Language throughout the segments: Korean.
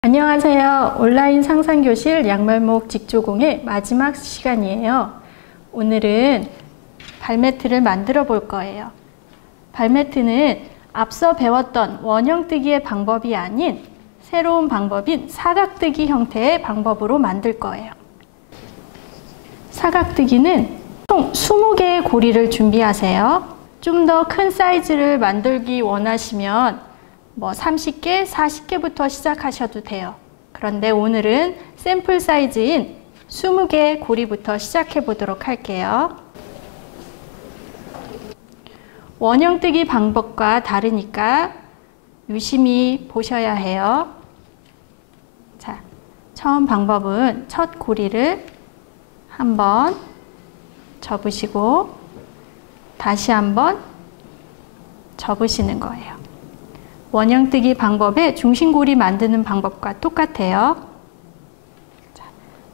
안녕하세요. 온라인 상상교실 양말목 직조공의 마지막 시간이에요. 오늘은 발매트를 만들어 볼 거예요. 발매트는 앞서 배웠던 원형뜨기의 방법이 아닌 새로운 방법인 사각뜨기 형태의 방법으로 만들 거예요. 사각뜨기는 총 20개의 고리를 준비하세요. 좀 더 큰 사이즈를 만들기 원하시면 30개, 40개부터 시작하셔도 돼요. 그런데 오늘은 샘플 사이즈인 20개의 고리부터 시작해 보도록 할게요. 원형뜨기 방법과 다르니까 유심히 보셔야 해요. 자, 처음 방법은 첫 고리를 한번 접으시고 다시 한번 접으시는 거예요. 원형뜨기 방법의 중심고리 만드는 방법과 똑같아요. 자,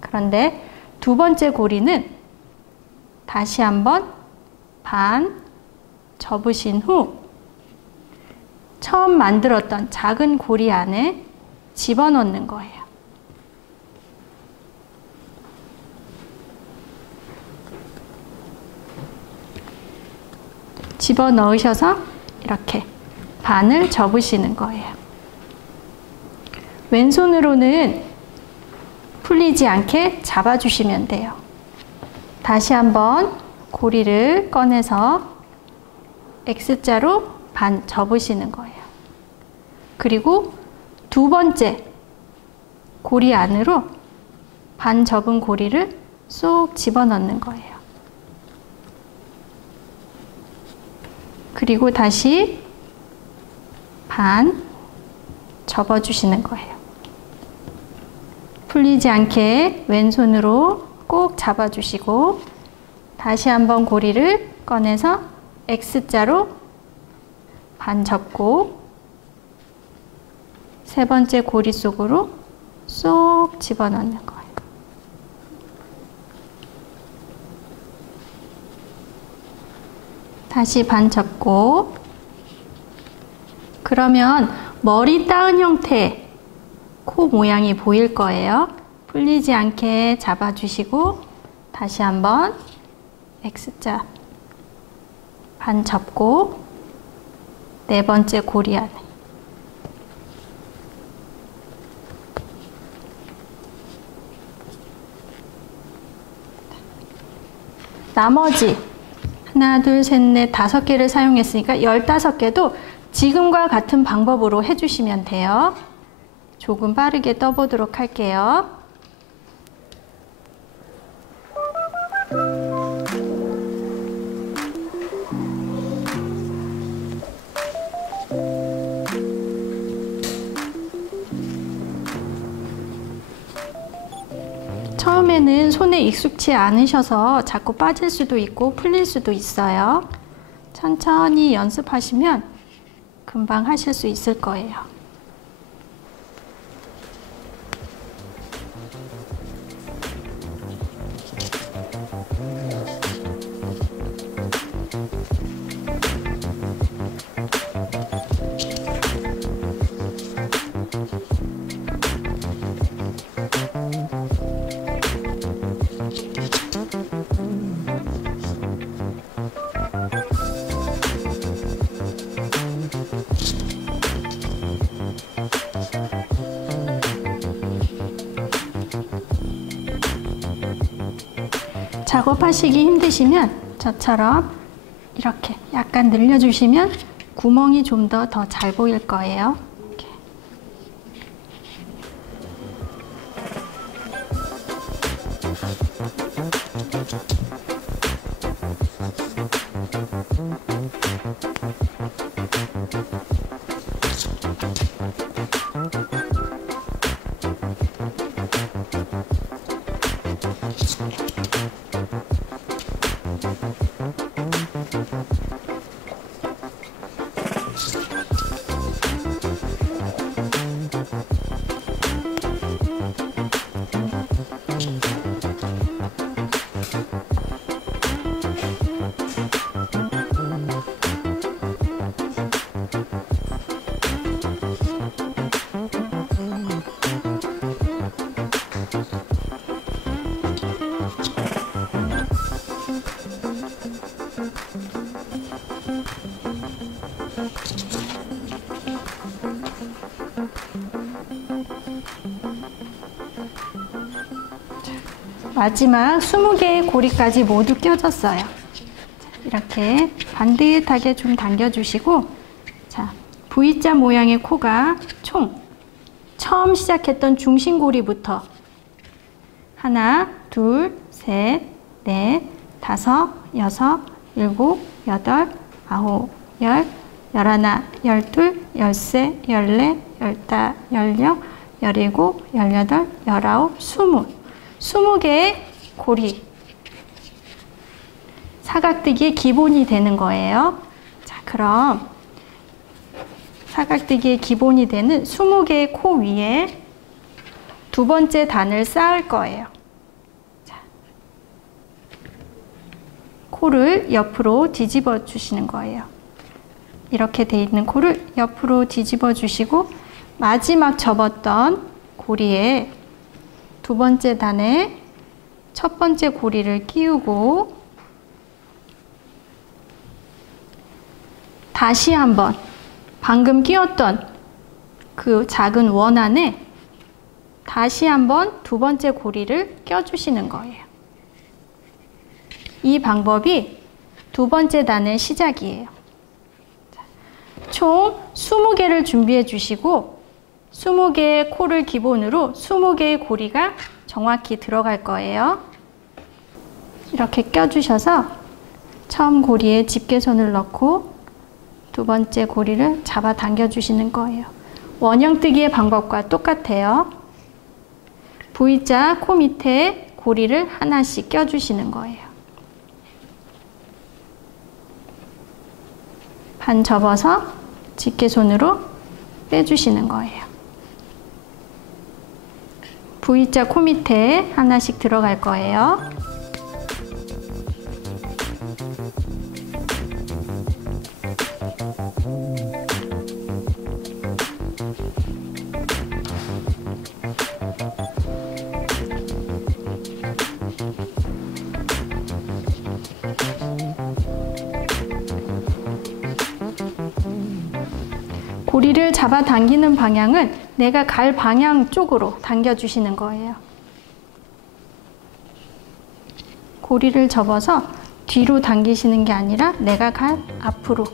그런데 두 번째 고리는 다시 한번 반 접으신 후 처음 만들었던 작은 고리 안에 집어넣는 거예요. 집어넣으셔서 이렇게 반을 접으시는 거예요. 왼손으로는 풀리지 않게 잡아주시면 돼요. 다시 한번 고리를 꺼내서 X자로 반 접으시는 거예요. 그리고 두 번째 고리 안으로 반 접은 고리를 쏙 집어넣는 거예요. 그리고 다시 반 접어주시는 거예요. 풀리지 않게 왼손으로 꼭 잡아주시고 다시 한번 고리를 꺼내서 X자로 반 접고 세 번째 고리 속으로 쏙 집어넣는 거예요. 다시 반 접고 그러면 머리 따은 형태 코 모양이 보일 거예요. 풀리지 않게 잡아주시고 다시 한번 X자 반 접고 네 번째 고리 안에 나머지 하나, 둘, 셋, 넷, 5개를 사용했으니까 15개도 지금과 같은 방법으로 해주시면 돼요. 조금 빠르게 떠보도록 할게요. 처음에는 손에 익숙치 않으셔서 자꾸 빠질 수도 있고 풀릴 수도 있어요. 천천히 연습하시면 금방 하실 수 있을 거예요. 작업하시기 힘드시면 저처럼 이렇게 약간 늘려주시면 구멍이 좀 더 잘 보일 거예요. 이렇게. 마지막 20개의 고리까지 모두 껴졌어요. 이렇게 반듯하게 좀 당겨주시고, 자, V자 모양의 코가 총 처음 시작했던 중심고리부터 하나, 둘, 셋, 넷, 다섯, 여섯, 일곱, 여덟, 아홉, 열, 열하나, 열둘, 열세, 열네, 열다, 열여, 열일곱, 열여덟, 열아홉, 20개의 고리, 사각뜨기의 기본이 되는 거예요. 자, 그럼 사각뜨기의 기본이 되는 20개의 코 위에 두 번째 단을 쌓을 거예요. 자, 코를 옆으로 뒤집어 주시는 거예요. 이렇게 돼 있는 코를 옆으로 뒤집어 주시고, 마지막 접었던 고리에 두 번째 단에 첫 번째 고리를 끼우고 다시 한번 방금 끼웠던 그 작은 원 안에 다시 한번 두 번째 고리를 껴주시는 거예요. 이 방법이 두 번째 단의 시작이에요. 총 20개를 준비해 주시고 20개의 코를 기본으로 20개의 고리가 정확히 들어갈 거예요. 이렇게 껴주셔서 처음 고리에 집게손을 넣고 두 번째 고리를 잡아 당겨 주시는 거예요. 원형뜨기의 방법과 똑같아요. V자 코 밑에 고리를 하나씩 껴주시는 거예요. 반 접어서 집게손으로 빼주시는 거예요. V자 코 밑에 하나씩 들어갈 거예요. 고리를 잡아 당기는 방향은 내가 갈 방향 쪽으로 당겨주시는 거예요. 고리를 접어서 뒤로 당기시는 게 아니라 내가 갈 앞으로.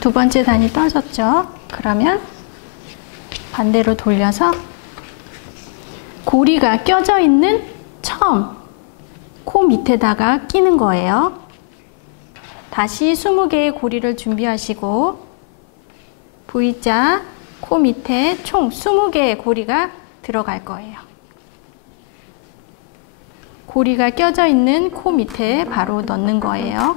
두 번째 단이 떠졌죠? 그러면 반대로 돌려서 고리가 껴져 있는 처음 코 밑에다가 끼는 거예요. 다시 20개의 고리를 준비하시고 V자 코 밑에 총 20개의 고리가 들어갈 거예요. 고리가 껴져 있는 코 밑에 바로 넣는 거예요.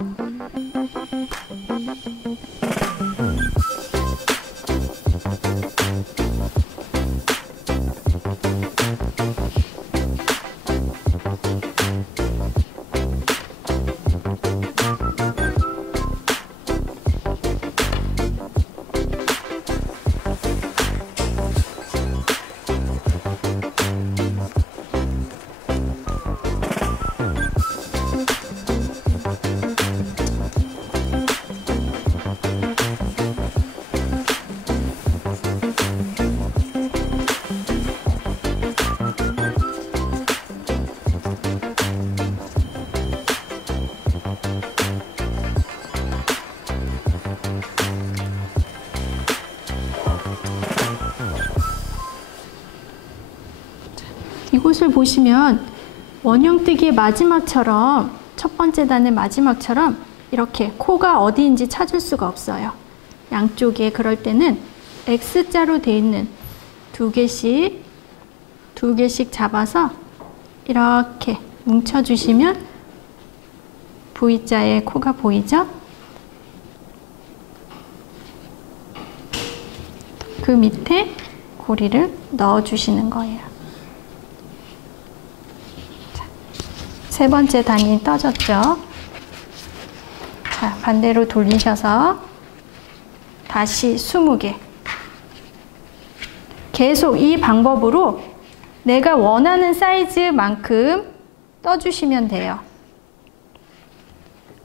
이곳을 보시면 원형뜨기의 마지막처럼, 첫 번째 단의 마지막처럼 이렇게 코가 어디인지 찾을 수가 없어요. 양쪽에 그럴 때는 X자로 되어 있는 두 개씩 잡아서 이렇게 뭉쳐주시면 V자의 코가 보이죠? 그 밑에 고리를 넣어주시는 거예요. 자, 세 번째 단이 떠졌죠? 자, 반대로 돌리셔서 다시 20개. 계속 이 방법으로 내가 원하는 사이즈만큼 떠주시면 돼요.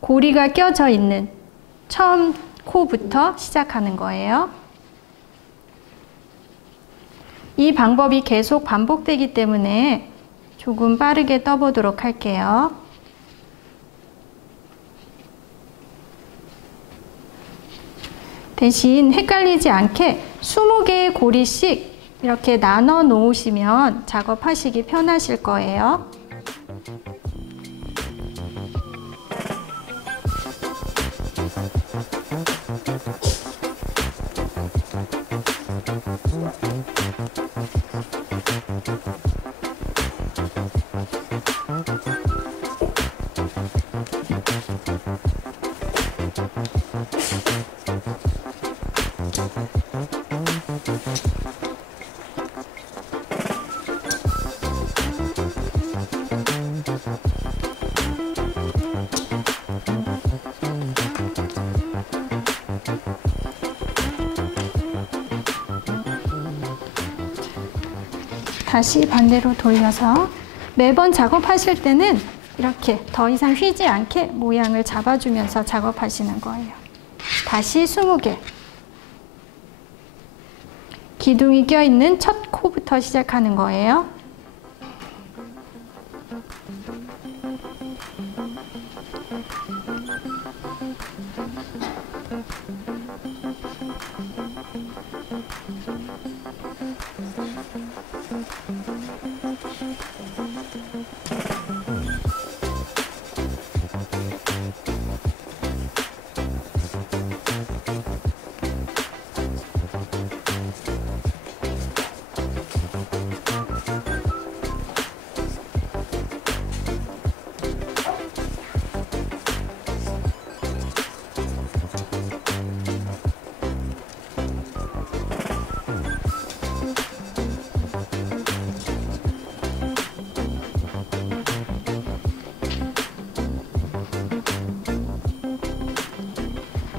고리가 껴져 있는 처음 코부터 시작하는 거예요. 이 방법이 계속 반복되기 때문에 조금 빠르게 떠보도록 할게요. 대신 헷갈리지 않게 20개의 고리씩 이렇게 나눠 놓으시면 작업하시기 편하실 거예요. 다시 반대로 돌려서 매번 작업하실 때는 이렇게 더 이상 휘지 않게 모양을 잡아주면서 작업하시는 거예요. 다시 20개. 기둥이 껴있는 첫 코부터 시작하는 거예요.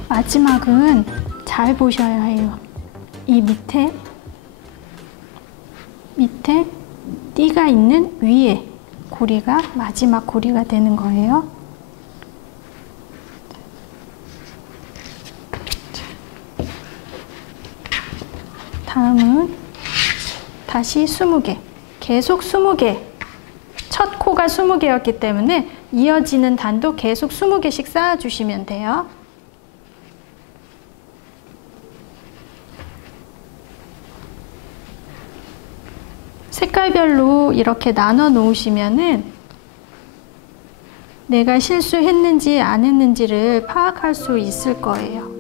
마지막은 잘 보셔야 해요. 이 밑에 띠가 있는 위에 고리가 마지막 고리가 되는 거예요. 다음은 다시 20개. 계속 20개. 첫 코가 20개였기 때문에 이어지는 단도 계속 20개씩 쌓아주시면 돼요. 색깔별로 이렇게 나눠 놓으시면은 내가 실수했는지 안 했는지를 파악할 수 있을 거예요.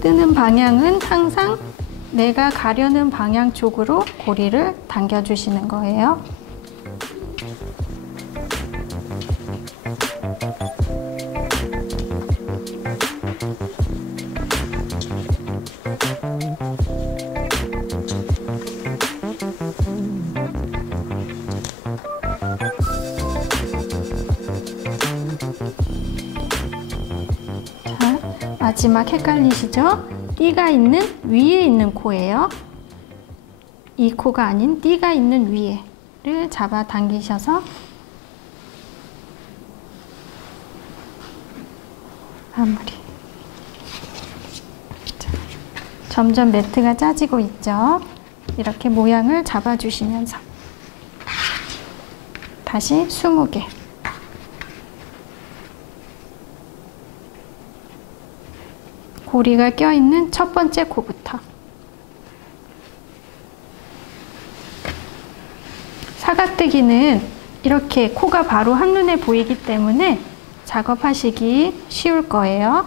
뜨는 방향은 항상 내가 가려는 방향 쪽으로 고리를 당겨주시는 거예요. 마지막 헷갈리시죠? 띠가 있는 위에 있는 코예요. 이 코가 아닌 띠가 있는 위에를 잡아 당기셔서 마무리. 점점 매트가 짜지고 있죠. 이렇게 모양을 잡아주시면서 다시 20개. 고리가 껴있는 첫 번째 코부터. 사각뜨기는 이렇게 코가 바로 한눈에 보이기 때문에 작업하시기 쉬울 거예요.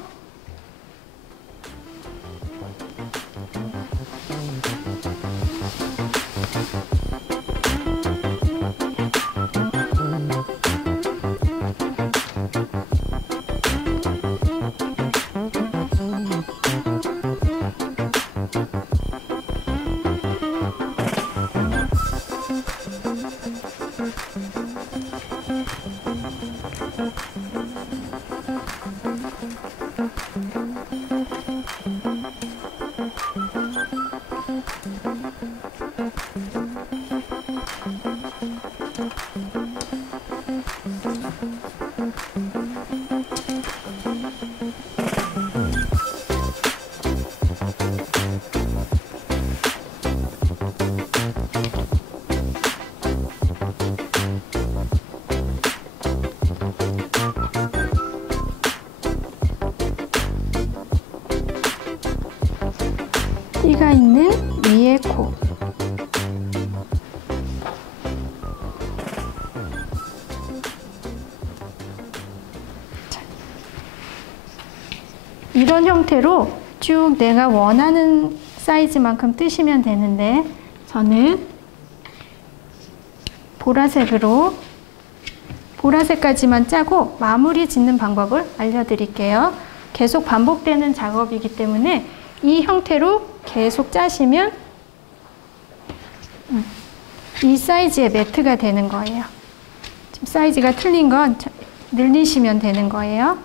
띠가 있는 위에 코. 이런 형태로 쭉 내가 원하는 사이즈만큼 뜨시면 되는데, 저는 보라색까지만 짜고 마무리 짓는 방법을 알려드릴게요. 계속 반복되는 작업이기 때문에 이 형태로 계속 짜시면 이 사이즈의 매트가 되는 거예요. 지금 사이즈가 틀린 건 늘리시면 되는 거예요.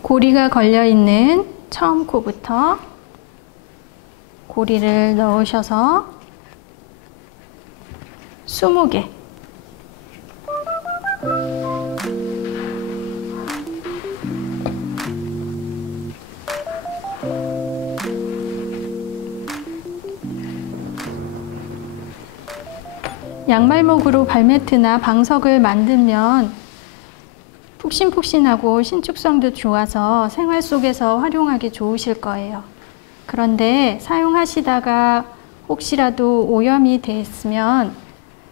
고리가 걸려있는 처음 코부터 고리를 넣으셔서 20개. 양말목으로 발매트나 방석을 만들면 푹신푹신하고 신축성도 좋아서 생활 속에서 활용하기 좋으실 거예요. 그런데 사용하시다가 혹시라도 오염이 됐으면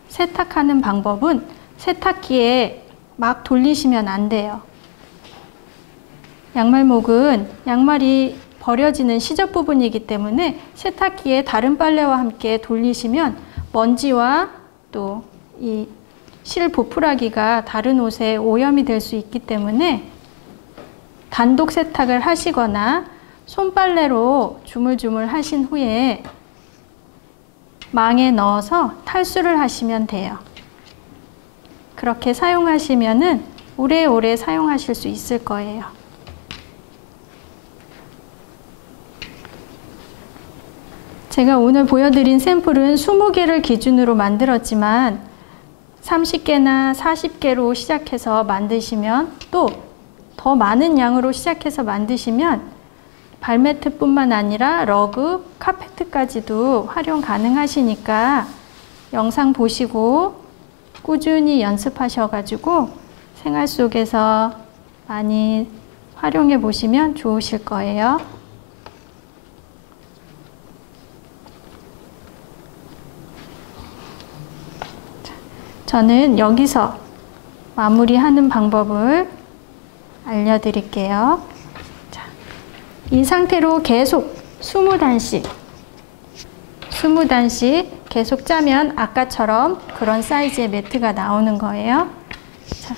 세탁하는 방법은 세탁기에 막 돌리시면 안 돼요. 양말목은 양말이 버려지는 시접 부분이기 때문에 세탁기에 다른 빨래와 함께 돌리시면 먼지와 또 이 실 보풀하기가 다른 옷에 오염이 될 수 있기 때문에 단독 세탁을 하시거나 손빨래로 주물주물 하신 후에 망에 넣어서 탈수를 하시면 돼요. 그렇게 사용하시면은 오래오래 사용하실 수 있을 거예요. 제가 오늘 보여드린 샘플은 20개를 기준으로 만들었지만 30개나 40개로 시작해서 만드시면, 또 더 많은 양으로 시작해서 만드시면 발매트뿐만 아니라 러그, 카페트까지도 활용 가능하시니까 영상 보시고 꾸준히 연습하셔가지고 생활 속에서 많이 활용해 보시면 좋으실 거예요. 저는 여기서 마무리하는 방법을 알려드릴게요. 자, 이 상태로 계속 20단씩 계속 짜면 아까처럼 그런 사이즈의 매트가 나오는 거예요. 자,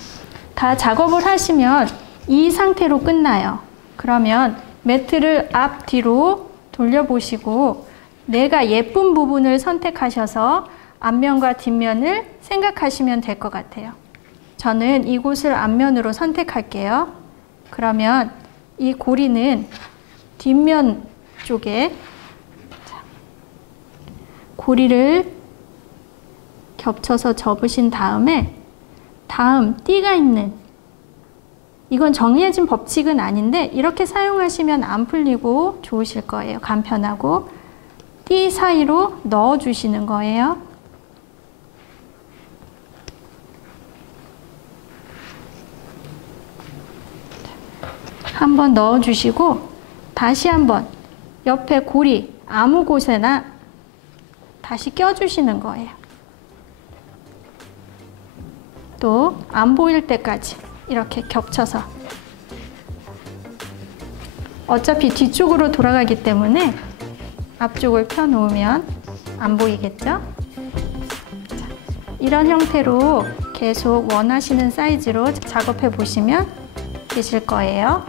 다 작업을 하시면 이 상태로 끝나요. 그러면 매트를 앞뒤로 돌려보시고 내가 예쁜 부분을 선택하셔서 앞면과 뒷면을 생각하시면 될 것 같아요. 저는 이곳을 앞면으로 선택할게요. 그러면 이 고리는 뒷면 쪽에 고리를 겹쳐서 접으신 다음에 다음 띠가 있는, 이건 정해진 법칙은 아닌데 이렇게 사용하시면 안 풀리고 좋으실 거예요. 간편하고. 띠 사이로 넣어 주시는 거예요. 한번 넣어 주시고 다시 한번 옆에 고리 아무 곳에나 다시 껴 주시는 거예요. 또 안 보일 때까지 이렇게 겹쳐서, 어차피 뒤쪽으로 돌아가기 때문에 앞쪽을 펴 놓으면 안 보이겠죠? 자, 이런 형태로 계속 원하시는 사이즈로 작업해 보시면 되실 거예요.